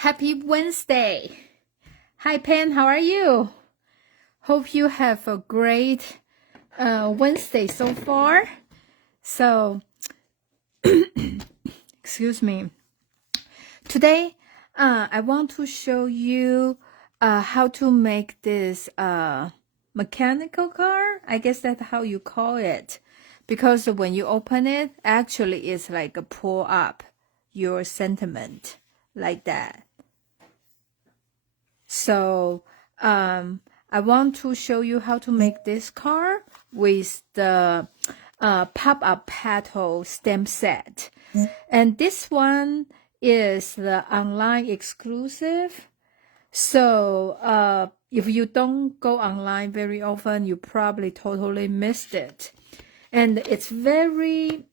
Happy Wednesday. Hi, Pen. How are you? Hope you have a great Wednesday so far. So, excuse me. Today, I want to show you how to make this mechanical car. I guess that's how you call it. Because when you open it, actually it's like a pull up your sentiment like that. So I want to show you how to make this car with the Pop Up Petal stamp set. And this one is the online exclusive. So if you don't go online very often, you probably totally missed it. And it's very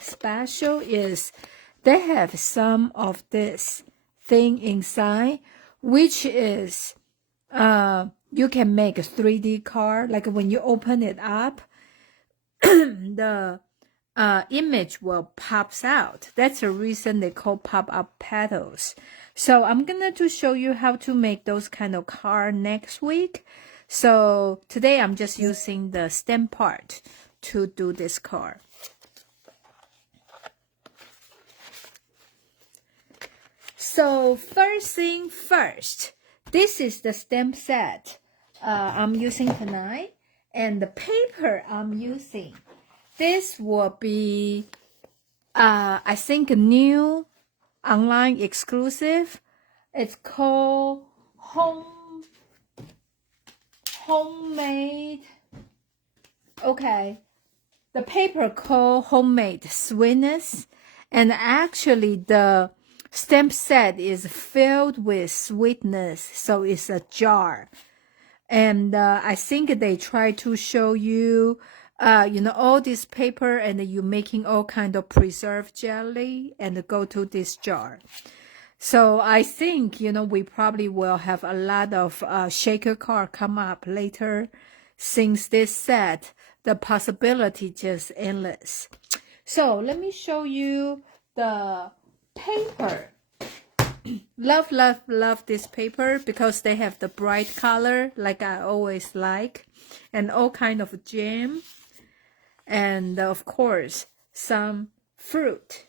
special is they have some of this thing inside, which is you can make a 3D card. Like when you open it up, the image will pops out. That's the reason they call pop-up petals. So I'm gonna to show you how to make those kind of card next week. So today I'm just using the stamp part to do this card. So first thing first, this is the stamp set I'm using tonight, and the paper I'm using. This will be, I think, a new online exclusive. It's called Homemade. Okay, the paper called Homemade Sweetness, and actually the stamp set is filled with sweetness, so it's a jar. And I think they try to show you, all this paper, and you making all kind of preserved jelly and go to this jar. So I think, we probably will have a lot of shaker card come up later. Since this set, the possibility just endless. So let me show you the paper. Love this paper because they have the bright color like I always like, and all kind of jam, and of course some fruit.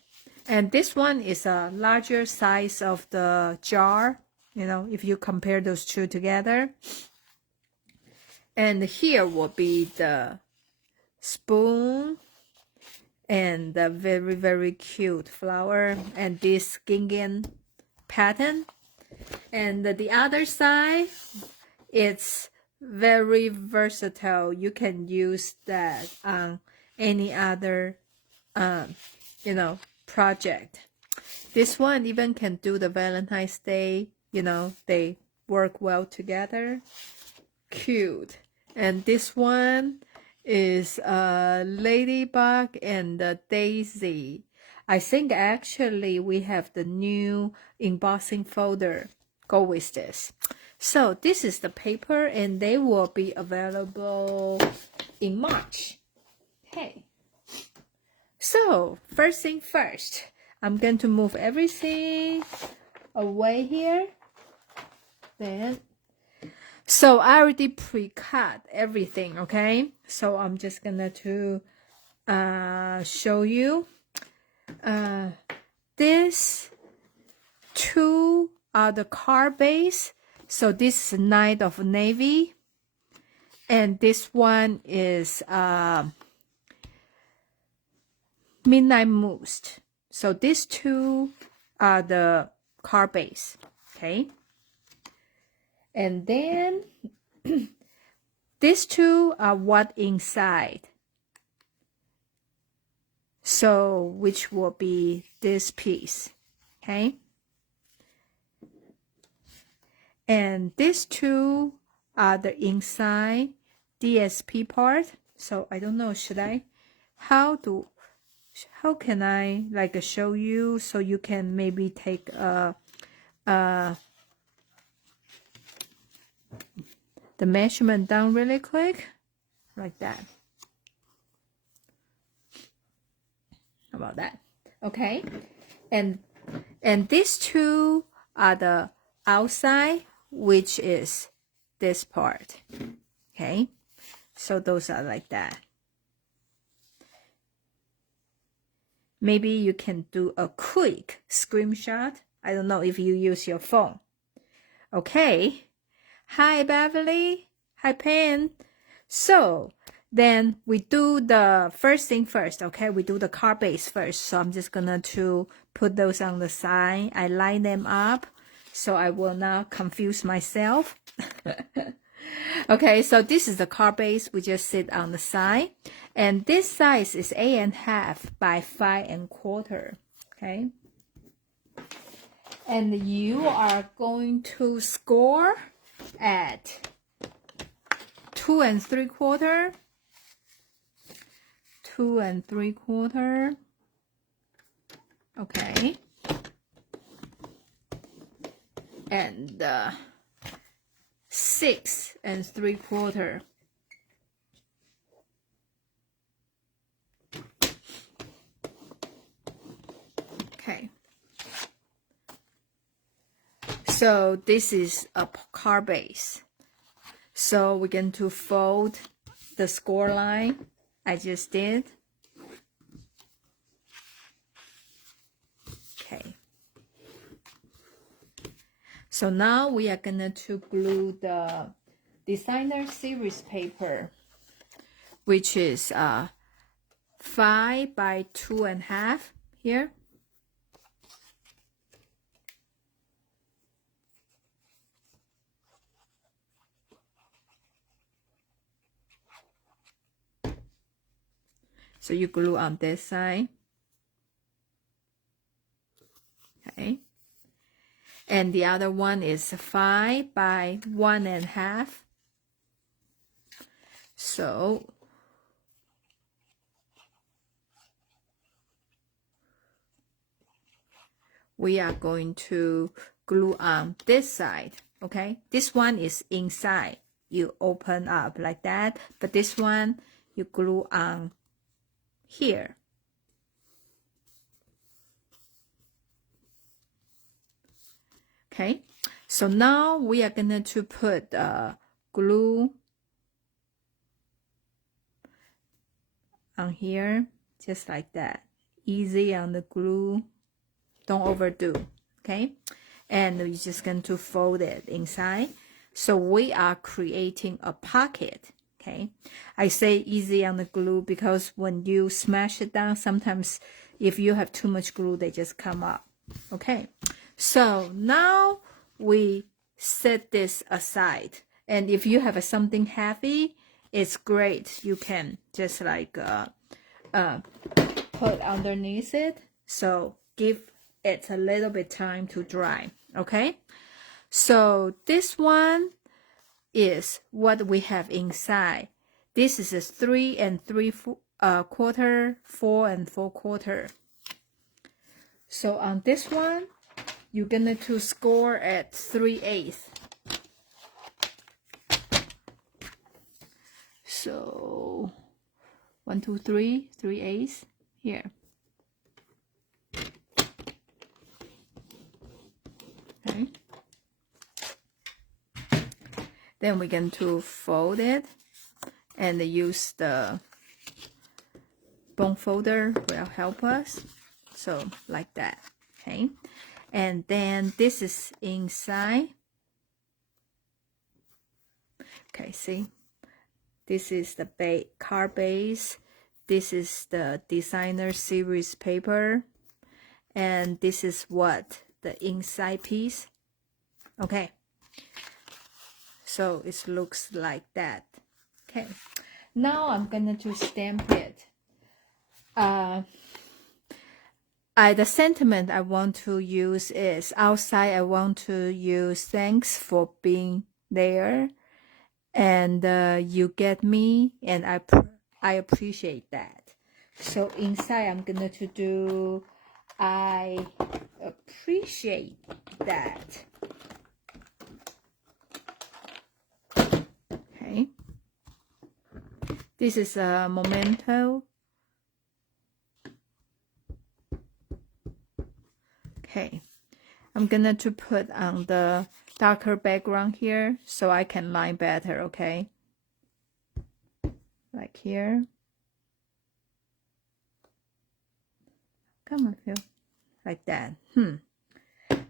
And this one is a larger size of the jar, if you compare those two together. And here will be the spoon and the very, very cute flower and this gingham pattern. And the other side, it's very versatile. You can use that on any other, project. This one even can do the Valentine's Day. They work well together. Cute. And this one is a ladybug and a daisy. I think actually we have the new embossing folder go with this. So this is the paper, and they will be available in March. Okay. So first thing first, I'm going to move everything away here. Then, so I already pre-cut everything, okay? So I'm just gonna to show you. These two are the card base. So this is Night of Navy, and this one is Midnight Mousse. So these two are the card base, okay? And then these two are what inside. So which will be this piece, okay? And these two are the inside DSP part. So I don't know, how can I like show you so you can maybe take the measurement down really quick, like that. How about that? Okay. And these two are the outside, which is this part. Okay, so those are like that. Maybe you can do a quick screenshot. I don't know if you use your phone. Okay. Hi, Beverly. Hi, Pen. So then we do the first thing first, okay? We do the card base first. So I'm just gonna to put those on the side. I line them up so I will not confuse myself. Okay, so this is the card base. We just sit on the side. And this size is 8.5 by 5.25. Okay. And you are going to score at 2 3/4, 2 3/4. Okay. And 6 3/4. Okay. So this is a card base. So we're going to fold the score line I just did. Okay. So now we are going to glue the designer series paper, which is 5 by 2.5 here. So you glue on this side. Okay. And the other one is 5 by 1.5. So we are going to glue on this side. Okay. This one is inside. You open up like that. But this one you glue on here. Okay, so now we are going to put glue on here, just like that. Easy on the glue, don't overdo. Okay, and we're just going to fold it inside. So we are creating a pocket. Okay, I say easy on the glue because when you smash it down, sometimes if you have too much glue, they just come up. Okay, so now we set this aside. And if you have something heavy, it's great. You can just like put underneath it. So give it a little bit time to dry. Okay, so this one is what we have inside. This is a 3 3/4, 4 4/4. So on this one, you're gonna to score at 3/8. So 1 2 3 3/8 here. Okay. Then we're going to fold it and use the bone folder will help us. So like that. Okay. And then this is inside. Okay, see? This is the card base. This is the designer series paper. And this is what the inside piece. Okay. So it looks like that. Okay. Now I'm going to stamp it. The sentiment I want to use is outside. I want to use thanks for being there, and you get me, and I appreciate that. So inside I'm gonna to do I appreciate that. Okay. This is a memento. Okay, I'm gonna to put on the darker background here so I can line better, okay? Like here. Come on, Phil. Like that.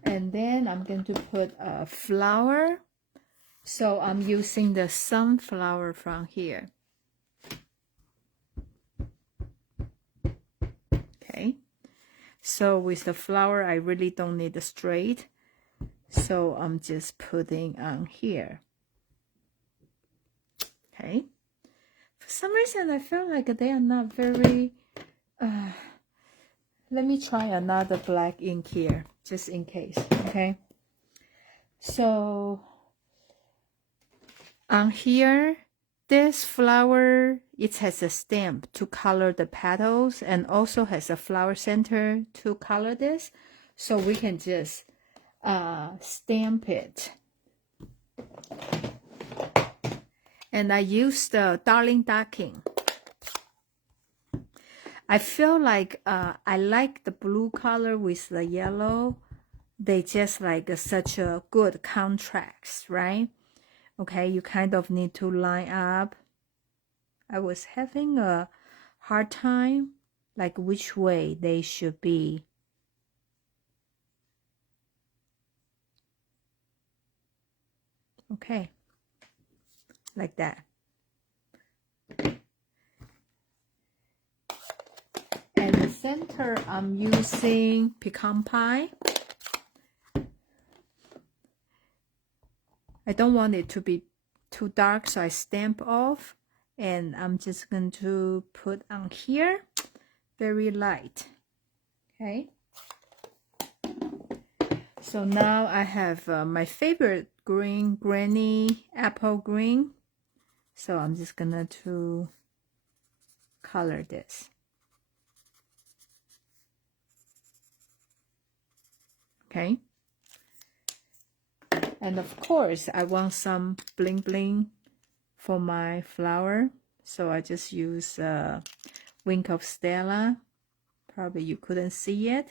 And then I'm going to put a flower. So I'm using the sunflower from here. Okay. So with the flower, I really don't need the straight. So I'm just putting on here. Okay. For some reason, I feel like they are not very... let me try another black ink here, just in case, okay? So on here, this flower, it has a stamp to color the petals and also has a flower center to color this. So we can just stamp it. And I used the Darling Ducking. I feel like I like the blue color with the yellow. They just like such a good contrast, right? Okay, you kind of need to line up. I was having a hard time, like which way they should be. Okay, like that. And the center, I'm using pecan pie. I don't want it to be too dark, so I stamp off. And I'm just going to put on here, very light. Okay. So now I have my favorite green, Granny Apple Green. So I'm just gonna to color this. Okay. And of course, I want some bling bling for my flower. So I just use Wink of Stella. Probably you couldn't see it.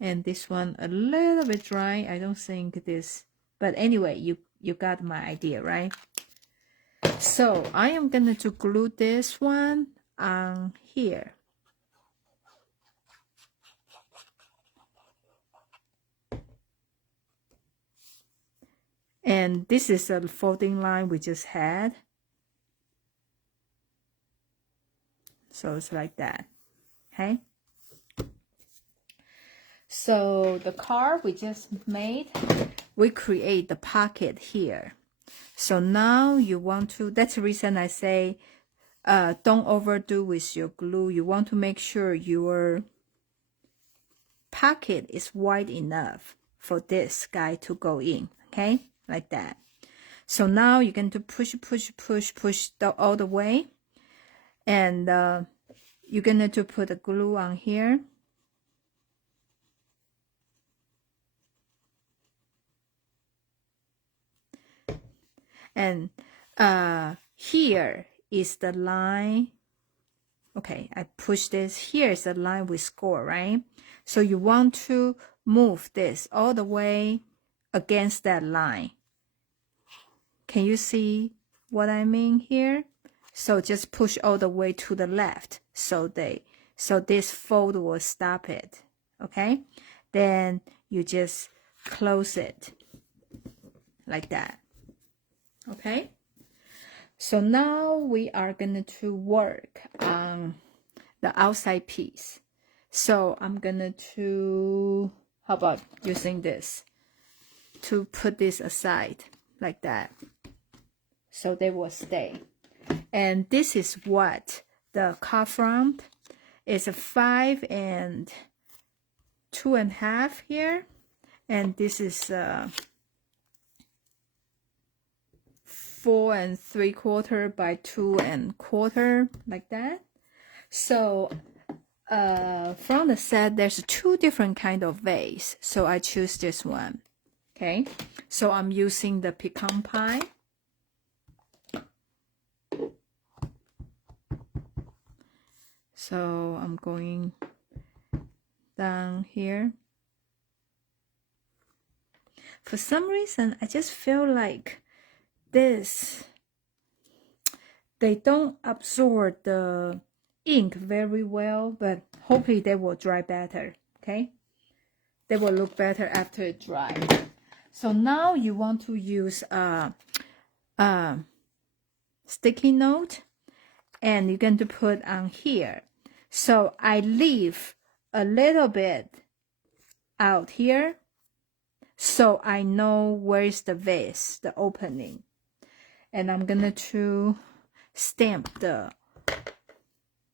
And this one a little bit dry. I don't think this, but anyway, you got my idea, right? So I am going to glue this one on here. And this is a folding line we just had. So it's like that, okay? So the card we just made, we create the pocket here. So now you want to, that's the reason I say don't overdo with your glue. You want to make sure your pocket is wide enough for this guy to go in, okay? Like that. So now you're going to push all the way. And you're going to put the glue on here. And here is the line. Okay, I push this. Here is the line we score, right? So you want to move this all the way against that line. Can you see what I mean here? So just push all the way to the left. So this fold will stop it. Okay? Then you just close it like that. Okay? So now we are going to work on the outside piece. So I'm going to, how about using this to put this aside like that. So they will stay. And this is what the card front is, a 5 and 2.5 here. And this is 4 3/4 by 2 1/4, like that. So from the set, there's 2 different kind of vase. So I choose this one. Okay. So I'm using the pecan pie. So I'm going down here. For some reason, I just feel like this, they don't absorb the ink very well, but hopefully they will dry better, okay? They will look better after it dries. So now you want to use a sticky note, and you're going to put on here. So I leave a little bit out here, so I know where's the vase, the opening. And I'm gonna to stamp the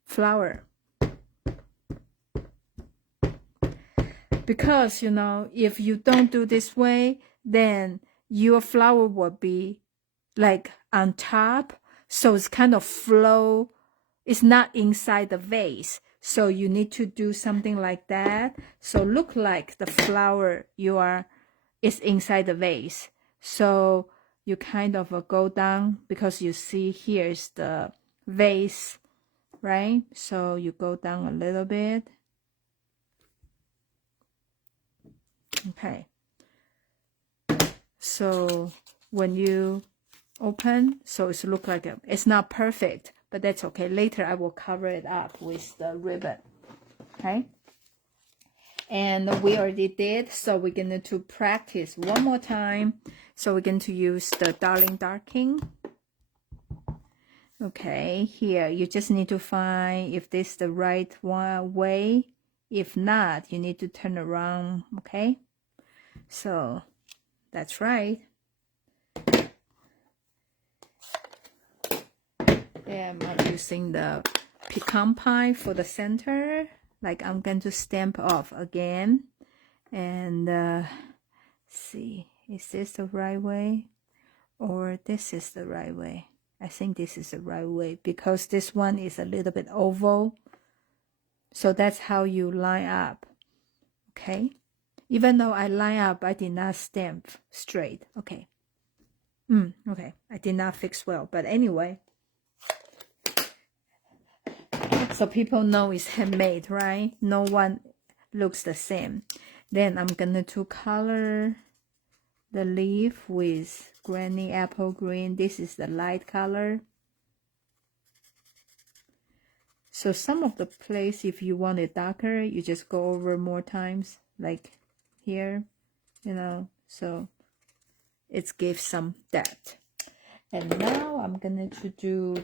flower. Because, you know, if you don't do this way, then your flower will be like on top, so it's kind of flow. It's not inside the vase. So you need to do something like that. So look like the flower is inside the vase. So you kind of go down, because you see here's the vase, right? So you go down a little bit. Okay. So when you open, so it's look like it's not perfect, but that's okay. Later I will cover it up with the ribbon. Okay. And we already did, so we're going to practice one more time. So we're going to use the Darling Darking. Okay, here you just need to find if this is the right way. If not, you need to turn around. Okay, so that's right. And I'm using the pecan pie for the center. Like I'm going to stamp off again. And see, is this the right way? Or this is the right way? I think this is the right way, because this one is a little bit oval. So that's how you line up. Okay. Even though I line up, I did not stamp straight. Okay. Okay. I did not fix well. But anyway. So people know it's handmade, right? No one looks the same. Then I'm gonna to color the leaf with Granny Apple Green. This is the light color. So some of the place, if you want it darker, you just go over more times, like here, you know, so it gives some depth. And now I'm gonna to do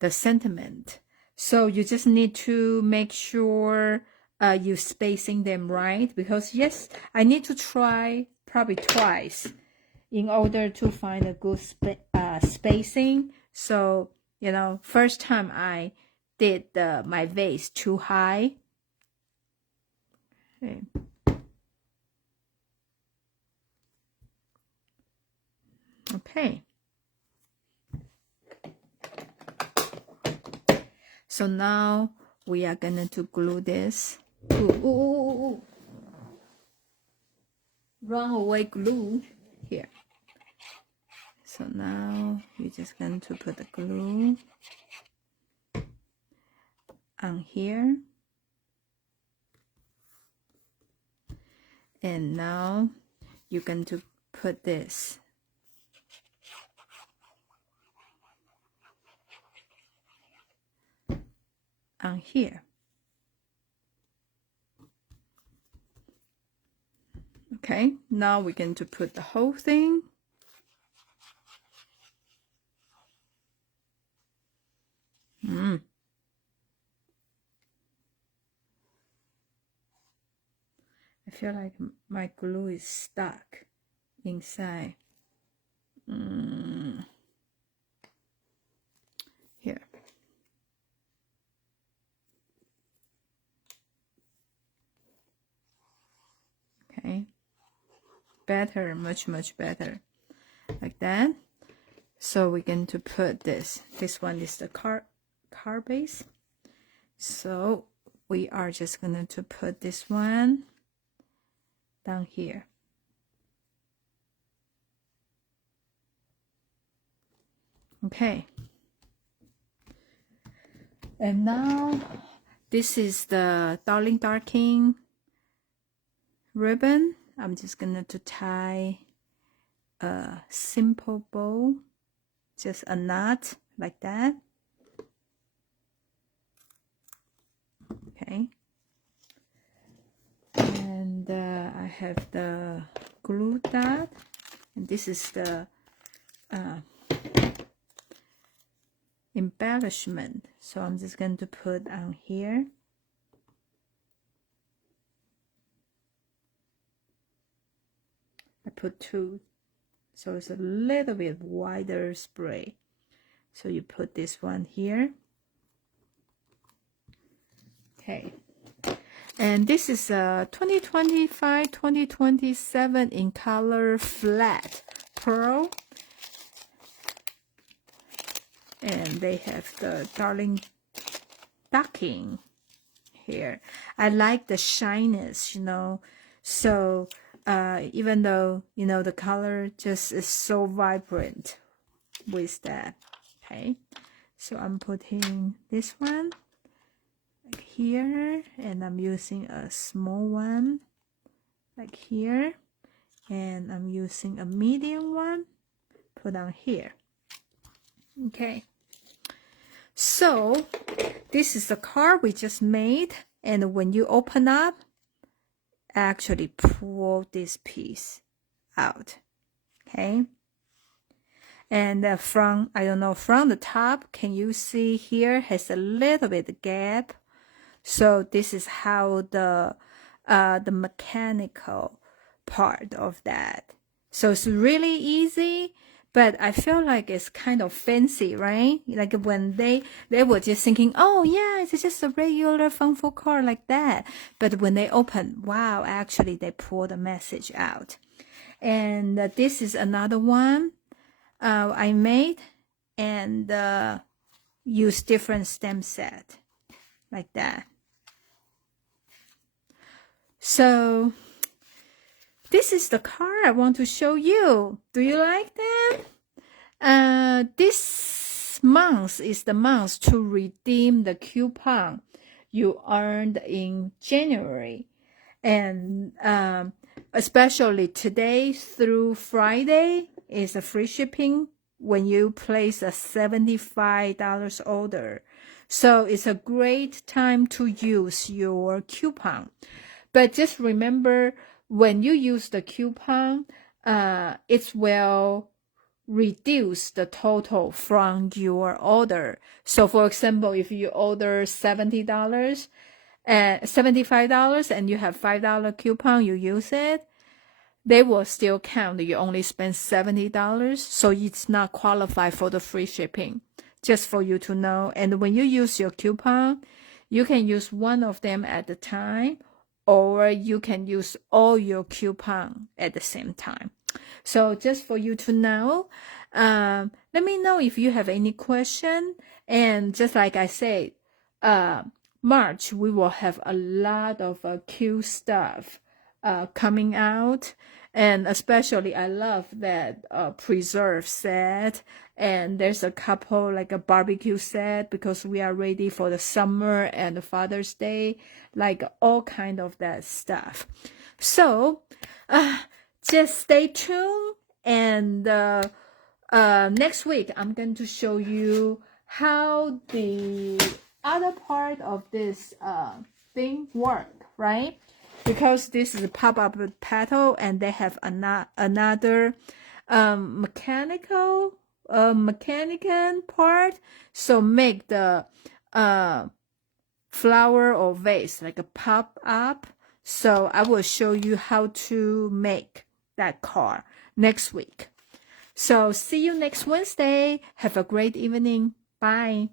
the sentiment. So you just need to make sure you spacing them right, because yes, I need to try probably twice in order to find a good spacing. So, you know, first time I did my vase too high. Okay. Okay. So now we are going to glue this. Ooh. Run away glue here. So now you're just going to put the glue on here. And now you're going to put this on here. Okay, now we're going to put the whole thing. I feel like my glue is stuck inside. Here. Okay. Better, much better. Like that. So we're going to put this. This one is the car base. So we are just going to put this one down here. Okay. And now this is the Darling Darking ribbon. I'm just gonna to tie a simple bow, just a knot like that. Okay. And I have the glue dot, and this is the embellishment. So I'm just going to put on here. I put 2, so it's a little bit wider spray. So you put this one here. Okay. And this is a 2025-2027 in color flat pearl. And they have the darling ducking here. I like the shyness, you know. So even though, you know, the color just is so vibrant with that. Okay. So I'm putting this one like here, and I'm using a small one like here, and I'm using a medium one put on here. Okay, so this is the card we just made, and when you open up, actually pull this piece out. Okay, and from, I don't know, from the top, can you see here has a little bit gap? So this is how the mechanical part of that. So it's really easy, but I feel like it's kind of fancy, right? Like when they were just thinking, oh yeah, it's just a regular Funko card like that. But when they open, wow, actually they pull the message out. And this is another one I made, and use different stamp set like that. So this is the card I want to show you. Do you like them? This month is the month to redeem the coupon you earned in January. And especially today through Friday is a free shipping when you place a $75 order. So it's a great time to use your coupon. But just remember, when you use the coupon, it will reduce the total from your order. So for example, if you order $75 and you have $5 coupon, you use it, they will still count. You only spend $70, so it's not qualified for the free shipping. Just for you to know. And when you use your coupon, you can use one of them at a time, or you can use all your coupon at the same time. So just for you to know, let me know if you have any question. And just like I said, March, we will have a lot of cute stuff coming out. And especially, I love that preserve set. And there's a couple, like a barbecue set, because we are ready for the summer and the Father's Day, like all kind of that stuff. So just stay tuned. And next week, I'm going to show you how the other part of this thing work, right? Because this is a pop-up petal, and they have another mechanical part. So make the flower or vase like a pop up. So I will show you how to make that card next week. So see you next Wednesday. Have a great evening. Bye.